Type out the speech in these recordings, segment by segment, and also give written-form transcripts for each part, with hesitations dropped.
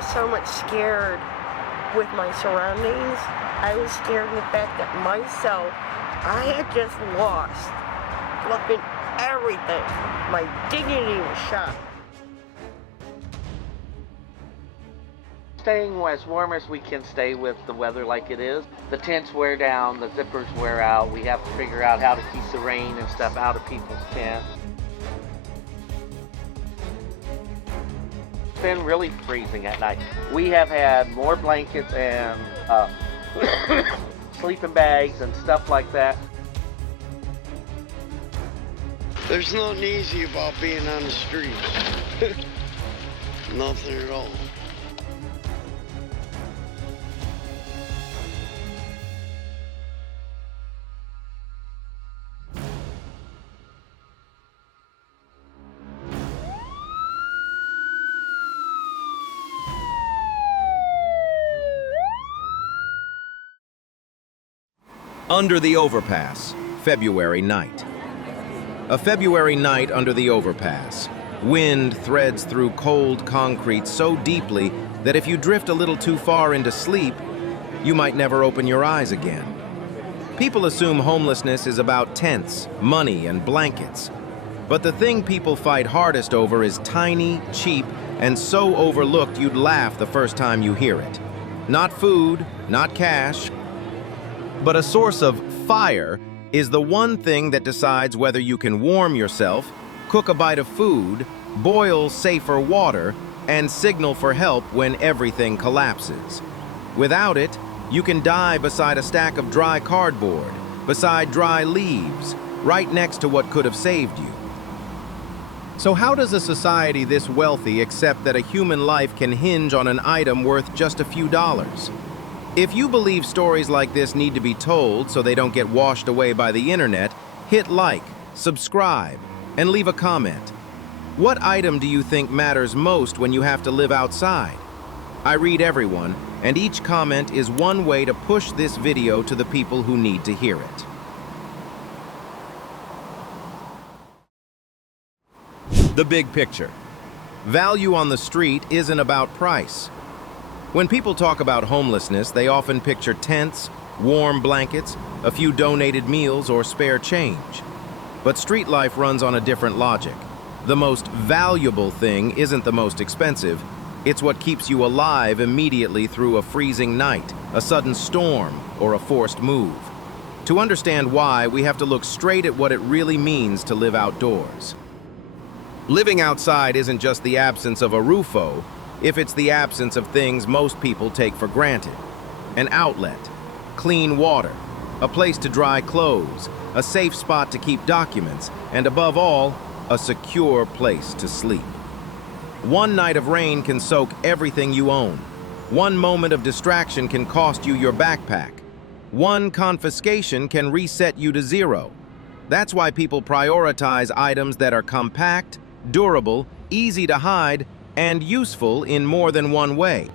was so much scared with my surroundings. I was scared of the fact that myself, I had just lost flipping everything. My dignity was shot. Staying as warm as we can stay with the weather like it is. The tents wear down, the zippers wear out. We have to figure out how to keep the rain and stuff out of people's tents. It's been really freezing at night. We have had more blankets and sleeping bags and stuff like that. There's nothing easy about being on the street. Nothing at all. Under the overpass, February night. A February night under the overpass. Wind threads through cold concrete so deeply that if you drift a little too far into sleep, you might never open your eyes again. People assume homelessness is about tents, money, and blankets. But the thing people fight hardest over is tiny, cheap, and so overlooked you'd laugh the first time you hear it. Not food, not cash, but a source of fire is the one thing that decides whether you can warm yourself, cook a bite of food, boil safer water, and signal for help when everything collapses. Without it, you can die beside a stack of dry cardboard, beside dry leaves, right next to what could have saved you. So how does a society this wealthy accept that a human life can hinge on an item worth just a few dollars? If you believe stories like this need to be told so they don't get washed away by the internet, hit like, subscribe, and leave a comment. What item do you think matters most when you have to live outside? I read everyone, and each comment is one way to push this video to the people who need to hear it. The big picture. Value on the street isn't about price. When people talk about homelessness, they often picture tents, warm blankets, a few donated meals, or spare change. But street life runs on a different logic. The most valuable thing isn't the most expensive. It's what keeps you alive immediately through a freezing night, a sudden storm, or a forced move. To understand why, we have to look straight at what it really means to live outdoors. Living outside isn't just the absence of a roofo, if it's the absence of things most people take for granted. An outlet, clean water, a place to dry clothes, a safe spot to keep documents, and above all, a secure place to sleep. One night of rain can soak everything you own. One moment of distraction can cost you your backpack. One confiscation can reset you to zero. That's why people prioritize items that are compact, durable, easy to hide, and useful in more than one way.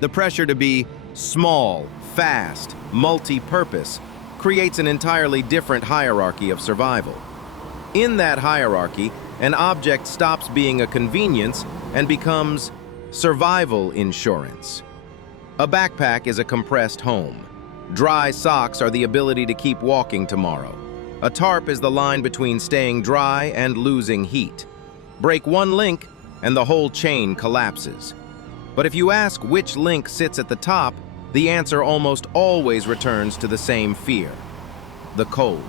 The pressure to be small, fast, multi-purpose creates an entirely different hierarchy of survival. In that hierarchy, an object stops being a convenience and becomes survival insurance. A backpack is a compressed home. Dry socks are the ability to keep walking tomorrow. A tarp is the line between staying dry and losing heat. Break one link, and the whole chain collapses. But if you ask which link sits at the top, the answer almost always returns to the same fear: the cold.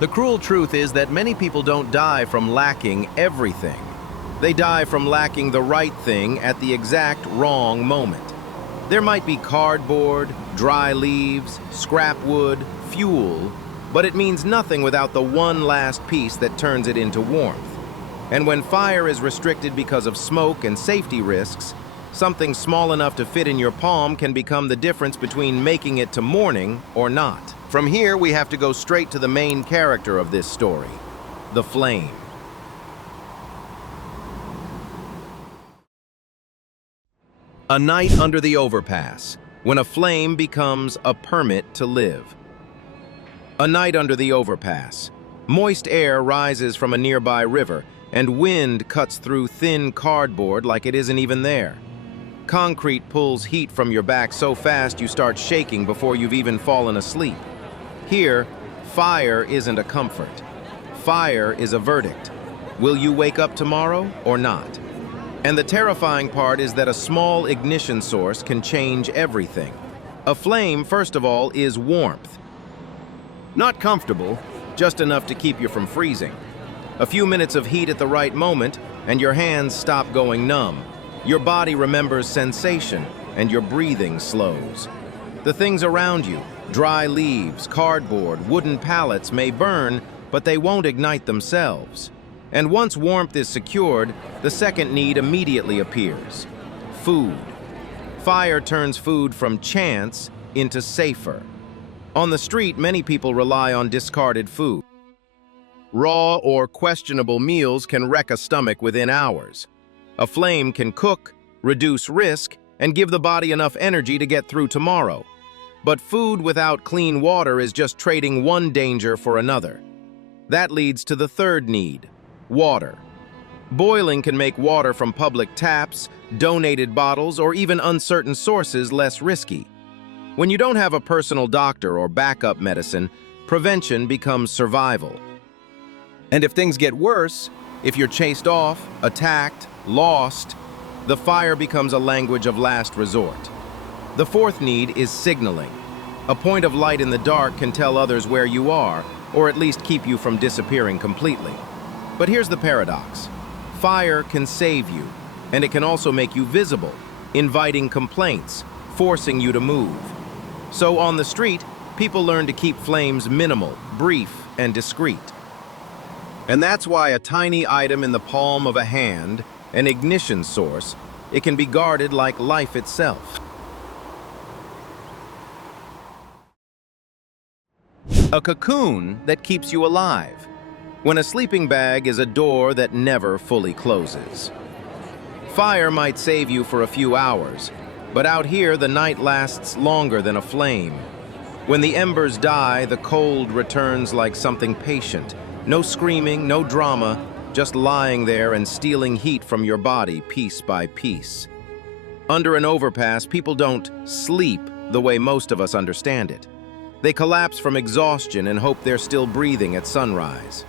The cruel truth is that many people don't die from lacking everything. They die from lacking the right thing at the exact wrong moment. There might be cardboard, dry leaves, scrap wood, fuel, but it means nothing without the one last piece that turns it into warmth. And when fire is restricted because of smoke and safety risks, something small enough to fit in your palm can become the difference between making it to morning or not. From here, we have to go straight to the main character of this story, the flame. A night under the overpass, when a flame becomes a permit to live. A night under the overpass. Moist air rises from a nearby river, and wind cuts through thin cardboard like it isn't even there. Concrete pulls heat from your back so fast you start shaking before you've even fallen asleep. Here, fire isn't a comfort. Fire is a verdict. Will you wake up tomorrow or not? And the terrifying part is that a small ignition source can change everything. A flame, first of all, is warmth. Not comfortable, just enough to keep you from freezing. A few minutes of heat at the right moment, and your hands stop going numb. Your body remembers sensation, and your breathing slows. The things around you, dry leaves, cardboard, wooden pallets, may burn, but they won't ignite themselves. And once warmth is secured, the second need immediately appears: food. Fire turns food from chance into safer. On the street, many people rely on discarded food. Raw or questionable meals can wreck a stomach within hours. A flame can cook, reduce risk, and give the body enough energy to get through tomorrow. But food without clean water is just trading one danger for another. That leads to the third need: water. Boiling can make water from public taps, donated bottles, or even uncertain sources less risky. When you don't have a personal doctor or backup medicine, prevention becomes survival. And if things get worse, if you're chased off, attacked, lost, the fire becomes a language of last resort. The fourth need is signaling. A point of light in the dark can tell others where you are, or at least keep you from disappearing completely. But here's the paradox. Fire can save you, and it can also make you visible, inviting complaints, forcing you to move. So on the street, people learn to keep flames minimal, brief, and discreet. And that's why a tiny item in the palm of a hand, an ignition source, it can be guarded like life itself. A cocoon that keeps you alive, when a sleeping bag is a door that never fully closes. Fire might save you for a few hours, but out here the night lasts longer than a flame. When the embers die, the cold returns like something patient. No screaming, no drama, just lying there and stealing heat from your body piece by piece. Under an overpass, people don't sleep the way most of us understand it. They collapse from exhaustion and hope they're still breathing at sunrise.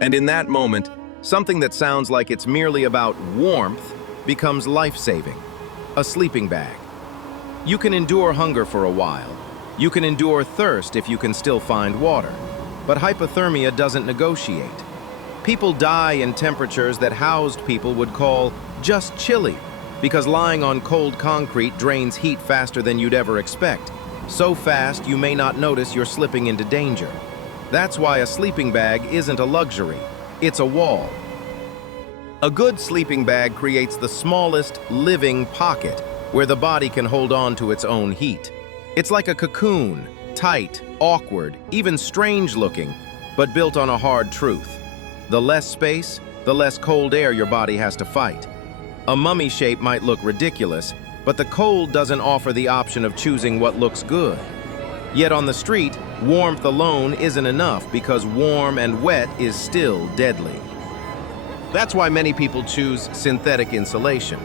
And in that moment, something that sounds like it's merely about warmth becomes life-saving: a sleeping bag. You can endure hunger for a while. You can endure thirst if you can still find water. But hypothermia doesn't negotiate. People die in temperatures that housed people would call just chilly, because lying on cold concrete drains heat faster than you'd ever expect. So fast you may not notice you're slipping into danger. That's why a sleeping bag isn't a luxury, it's a wall. A good sleeping bag creates the smallest living pocket where the body can hold on to its own heat. It's like a cocoon, tight, awkward, even strange-looking, but built on a hard truth. The less space, the less cold air your body has to fight. A mummy shape might look ridiculous, but the cold doesn't offer the option of choosing what looks good. Yet on the street, warmth alone isn't enough because warm and wet is still deadly. That's why many people choose synthetic insulation.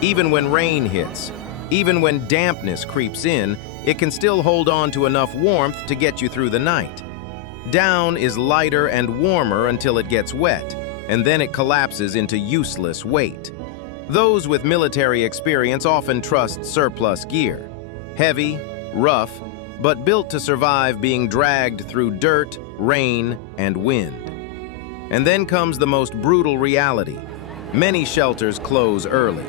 Even when rain hits, even when dampness creeps in, it can still hold on to enough warmth to get you through the night. Down is lighter and warmer until it gets wet, and then it collapses into useless weight. Those with military experience often trust surplus gear. Heavy, rough, but built to survive being dragged through dirt, rain, and wind. And then comes the most brutal reality. Many shelters close early.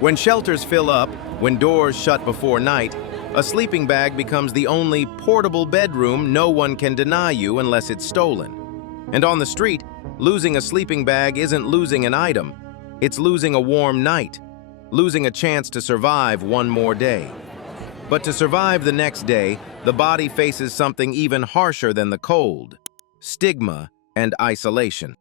When shelters fill up, when doors shut before night, a sleeping bag becomes the only portable bedroom no one can deny you unless it's stolen. And on the street, losing a sleeping bag isn't losing an item. It's losing a warm night, losing a chance to survive one more day. But to survive the next day, the body faces something even harsher than the cold: stigma and isolation.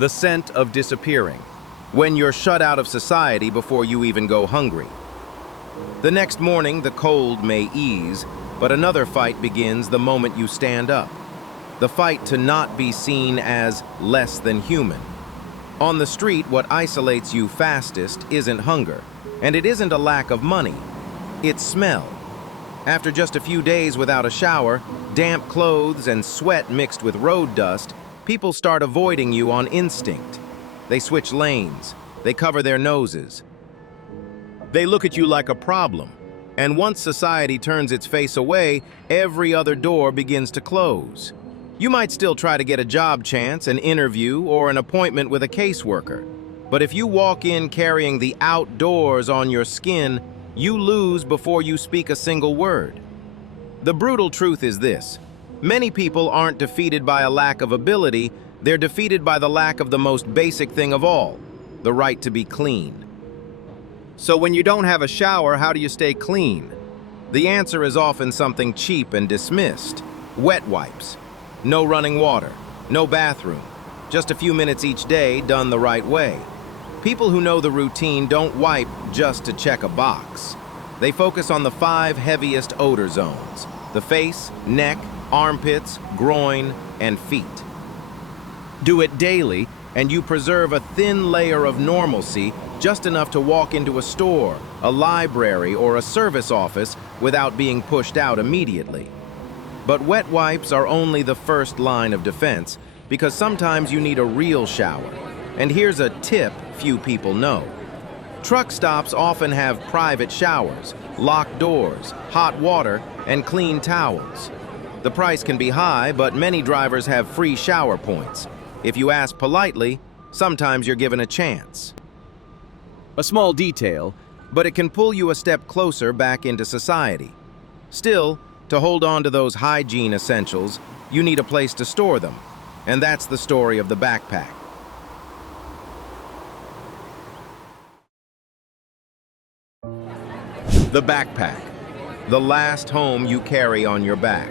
The scent of disappearing, when you're shut out of society before you even go hungry. The next morning, the cold may ease, but another fight begins the moment you stand up. The fight to not be seen as less than human. On the street, what isolates you fastest isn't hunger, and it isn't a lack of money. It's smell. After just a few days without a shower, damp clothes, and sweat mixed with road dust, people start avoiding you on instinct. They switch lanes. They cover their noses. They look at you like a problem. And once society turns its face away, every other door begins to close. You might still try to get a job chance, an interview, or an appointment with a caseworker. But if you walk in carrying the outdoors on your skin, you lose before you speak a single word. The brutal truth is this: many people aren't defeated by a lack of ability, they're defeated by the lack of the most basic thing of all, the right to be clean. So when you don't have a shower, how do you stay clean? The answer is often something cheap and dismissed. Wet wipes. No running water. No bathroom. Just a few minutes each day done the right way. People who know the routine don't wipe just to check a box. They focus on the 5 heaviest odor zones: the face, neck, armpits, groin, and feet. Do it daily, and you preserve a thin layer of normalcy, just enough to walk into a store, a library, or a service office without being pushed out immediately. But wet wipes are only the first line of defense, because sometimes you need a real shower. And here's a tip few people know. Truck stops often have private showers, locked doors, hot water, and clean towels. The price can be high, but many drivers have free shower points. If you ask politely, sometimes you're given a chance. A small detail, but it can pull you a step closer back into society. Still, to hold on to those hygiene essentials, you need a place to store them. And that's the story of the backpack. The backpack. The last home you carry on your back.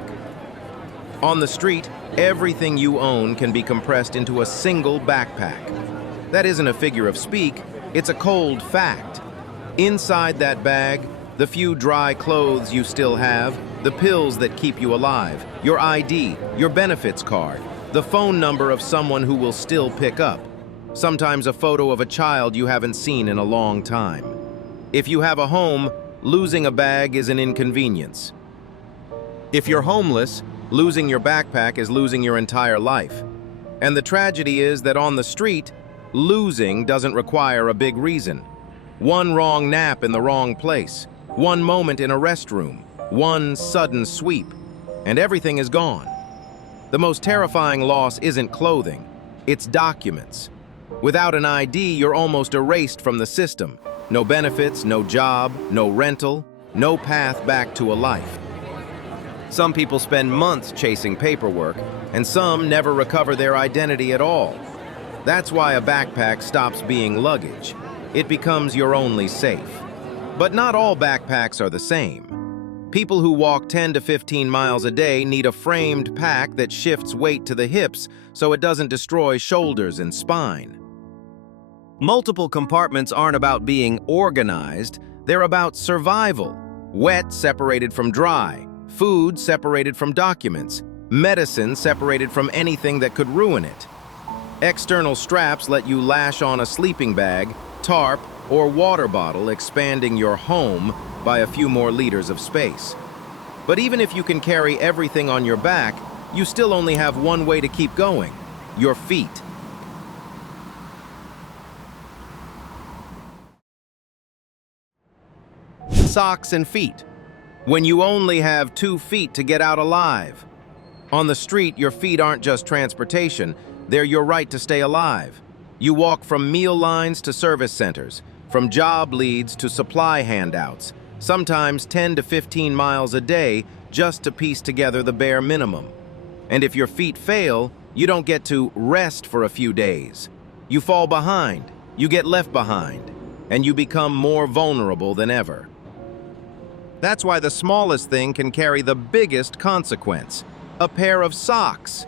On the street, everything you own can be compressed into a single backpack. That isn't a figure of speak, it's a cold fact. Inside that bag, the few dry clothes you still have, the pills that keep you alive, your ID, your benefits card, the phone number of someone who will still pick up, sometimes a photo of a child you haven't seen in a long time. If you have a home, losing a bag is an inconvenience. If you're homeless, losing your backpack is losing your entire life. And the tragedy is that on the street, losing doesn't require a big reason. One wrong nap in the wrong place, one moment in a restroom, one sudden sweep, and everything is gone. The most terrifying loss isn't clothing, it's documents. Without an ID, you're almost erased from the system. No benefits, no job, no rental, no path back to a life. Some people spend months chasing paperwork, and some never recover their identity at all. That's why a backpack stops being luggage. It becomes your only safe. But not all backpacks are the same. People who walk 10 to 15 miles a day need a framed pack that shifts weight to the hips so it doesn't destroy shoulders and spine. Multiple compartments aren't about being organized, they're about survival. Wet separated from dry, food separated from documents, medicine separated from anything that could ruin it. External straps let you lash on a sleeping bag, tarp, or water bottle, expanding your home by a few more liters of space. But even if you can carry everything on your back, you still only have one way to keep going: your feet. Socks and feet. When you only have 2 feet to get out alive. On the street, your feet aren't just transportation, they're your right to stay alive. You walk from meal lines to service centers, from job leads to supply handouts, sometimes 10 to 15 miles a day just to piece together the bare minimum. And if your feet fail, you don't get to rest for a few days. You fall behind, you get left behind, and you become more vulnerable than ever. That's why the smallest thing can carry the biggest consequence: a pair of socks.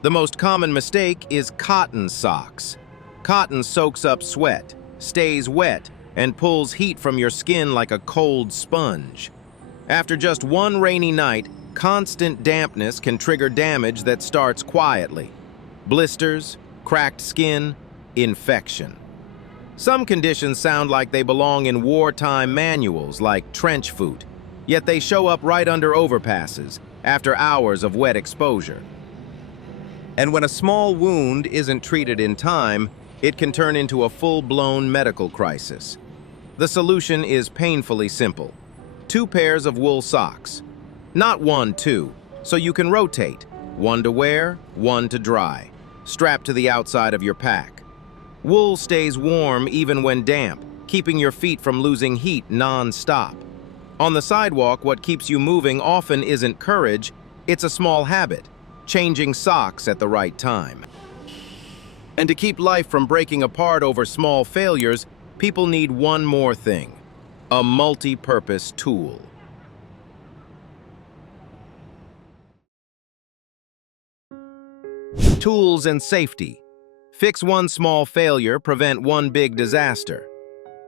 The most common mistake is cotton socks. Cotton soaks up sweat, stays wet, and pulls heat from your skin like a cold sponge. After just one rainy night, constant dampness can trigger damage that starts quietly. Blisters, cracked skin, infection. Some conditions sound like they belong in wartime manuals like trench foot, yet they show up right under overpasses after hours of wet exposure. And when a small wound isn't treated in time, it can turn into a full-blown medical crisis. The solution is painfully simple. 2 pairs of wool socks. Not 1, 2, so you can rotate. 1 to wear, 1 to dry, strapped to the outside of your pack. Wool stays warm even when damp, keeping your feet from losing heat non-stop. On the sidewalk, what keeps you moving often isn't courage, it's a small habit, changing socks at the right time. And to keep life from breaking apart over small failures, people need one more thing: a multi-purpose tool. Tools and safety. Fix one small failure, prevent one big disaster.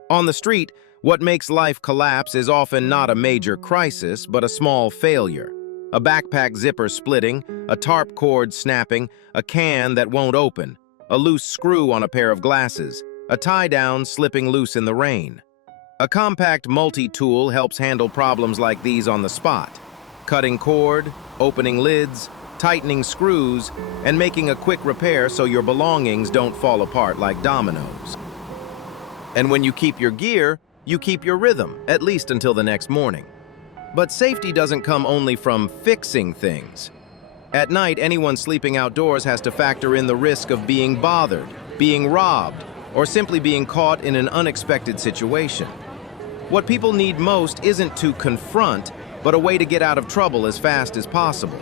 On the street, what makes life collapse is often not a major crisis, but a small failure. A backpack zipper splitting, a tarp cord snapping, a can that won't open, a loose screw on a pair of glasses, a tie-down slipping loose in the rain. A compact multi-tool helps handle problems like these on the spot. Cutting cord, opening lids, tightening screws, and making a quick repair so your belongings don't fall apart like dominoes. And when you keep your gear, you keep your rhythm, at least until the next morning. But safety doesn't come only from fixing things. At night, anyone sleeping outdoors has to factor in the risk of being bothered, being robbed, or simply being caught in an unexpected situation. What people need most isn't to confront, but a way to get out of trouble as fast as possible.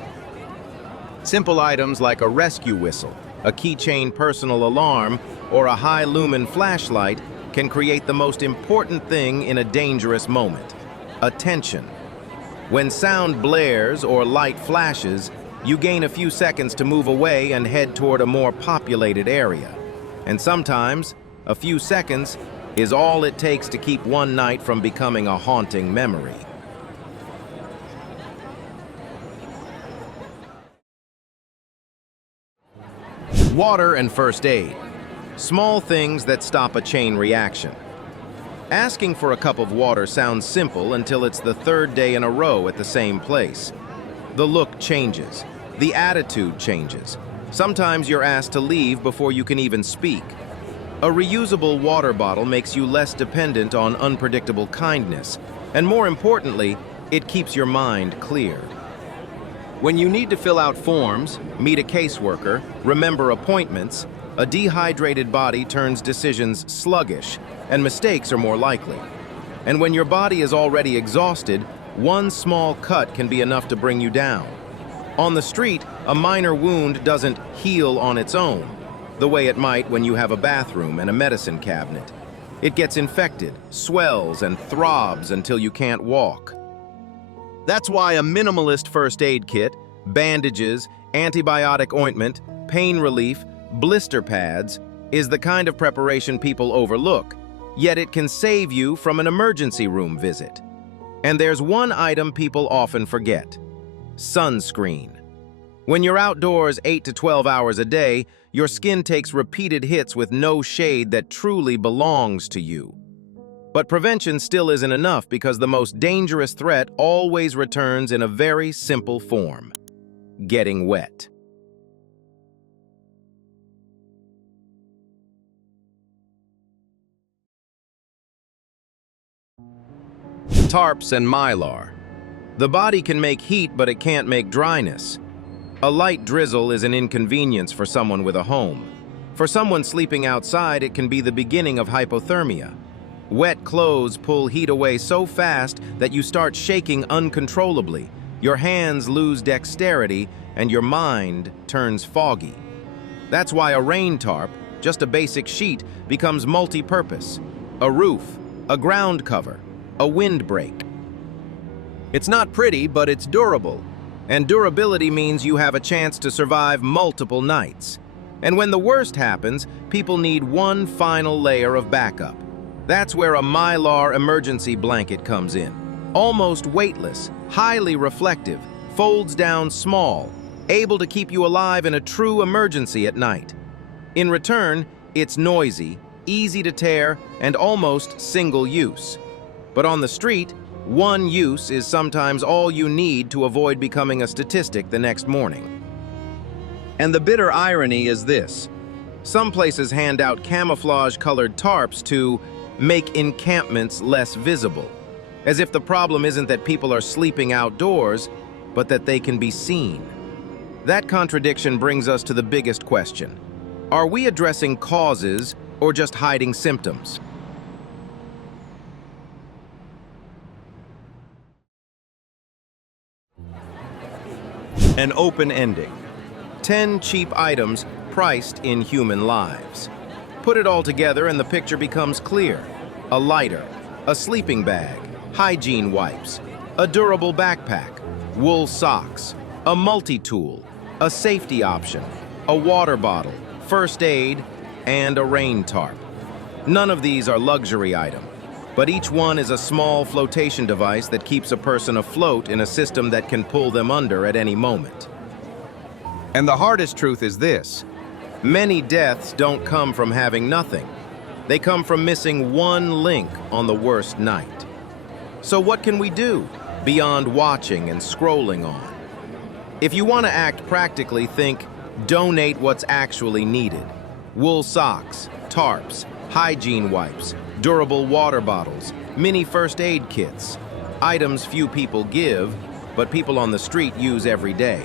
Simple items like a rescue whistle, a keychain personal alarm, or a high-lumen flashlight can create the most important thing in a dangerous moment: attention. When sound blares or light flashes, you gain a few seconds to move away and head toward a more populated area. And sometimes, a few seconds is all it takes to keep one night from becoming a haunting memory. Water and first aid. Small things that stop a chain reaction. Asking for a cup of water sounds simple until it's the 3rd day in a row at the same place. The look changes. The attitude changes. Sometimes you're asked to leave before you can even speak. A reusable water bottle makes you less dependent on unpredictable kindness, and more importantly, it keeps your mind clear. When you need to fill out forms, meet a caseworker, remember appointments, a dehydrated body turns decisions sluggish, and mistakes are more likely. And when your body is already exhausted, one small cut can be enough to bring you down. On the street, a minor wound doesn't heal on its own, the way it might when you have a bathroom and a medicine cabinet. It gets infected, swells, and throbs until you can't walk. That's why a minimalist first aid kit, bandages, antibiotic ointment, pain relief, blister pads is the kind of preparation people overlook, yet it can save you from an emergency room visit. And there's one item people often forget: sunscreen. When you're outdoors 8 to 12 hours a day, your skin takes repeated hits with no shade that truly belongs to you. But prevention still isn't enough, because the most dangerous threat always returns in a very simple form: getting wet. Tarps and mylar. The body can make heat, but it can't make dryness. A light drizzle is an inconvenience for someone with a home. For someone sleeping outside, it can be the beginning of hypothermia. Wet clothes pull heat away so fast that you start shaking uncontrollably. Your hands lose dexterity, and your mind turns foggy. That's why a rain tarp, just a basic sheet, becomes multi-purpose: a roof, a ground cover, a windbreak. It's not pretty, but it's durable. And durability means you have a chance to survive multiple nights. And when the worst happens, people need one final layer of backup. That's where a Mylar emergency blanket comes in. Almost weightless, highly reflective, folds down small, able to keep you alive in a true emergency at night. In return, it's noisy, easy to tear, and almost single use. But on the street, one use is sometimes all you need to avoid becoming a statistic the next morning. And the bitter irony is this. Some places hand out camouflage-colored tarps to make encampments less visible, as if the problem isn't that people are sleeping outdoors, but that they can be seen. That contradiction brings us to the biggest question. Are we addressing causes or just hiding symptoms? An open ending. 10 cheap items priced in human lives. Put it all together and the picture becomes clear. A lighter, a sleeping bag, hygiene wipes, a durable backpack, wool socks, a multi-tool, a safety option, a water bottle, first aid, and a rain tarp. None of these are luxury items, but each one is a small flotation device that keeps a person afloat in a system that can pull them under at any moment. And the hardest truth is this. Many deaths don't come from having nothing. They come from missing one link on the worst night. So what can we do beyond watching and scrolling on? If you want to act practically, think donate what's actually needed. Wool socks, tarps, hygiene wipes, durable water bottles, mini first aid kits. Items few people give, but people on the street use every day.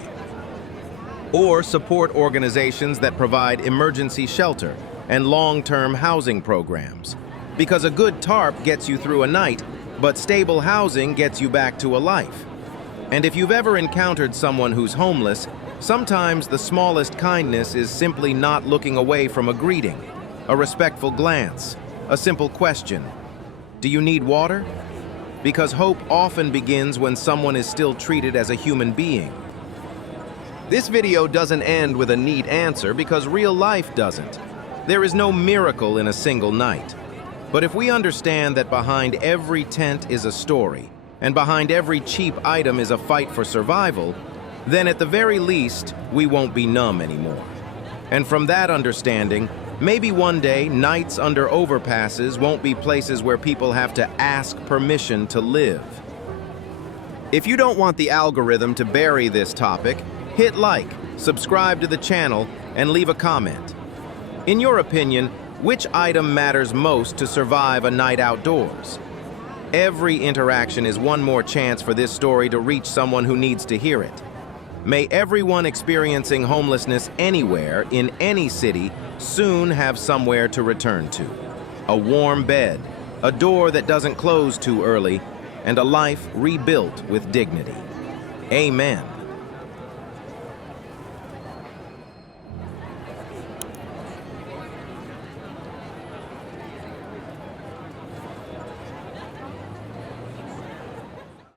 Or support organizations that provide emergency shelter and long-term housing programs. Because a good tarp gets you through a night, but stable housing gets you back to a life. And if you've ever encountered someone who's homeless, sometimes the smallest kindness is simply not looking away from a greeting, a respectful glance, a simple question. Do you need water? Because hope often begins when someone is still treated as a human being. This video doesn't end with a neat answer because real life doesn't. There is no miracle in a single night. But if we understand that behind every tent is a story, and behind every cheap item is a fight for survival, then at the very least, we won't be numb anymore. And from that understanding, maybe one day nights under overpasses won't be places where people have to ask permission to live. If you don't want the algorithm to bury this topic, hit like, subscribe to the channel, and leave a comment. In your opinion, which item matters most to survive a night outdoors? Every interaction is one more chance for this story to reach someone who needs to hear it. May everyone experiencing homelessness anywhere, in any city, soon have somewhere to return to. A warm bed, a door that doesn't close too early, and a life rebuilt with dignity. Amen.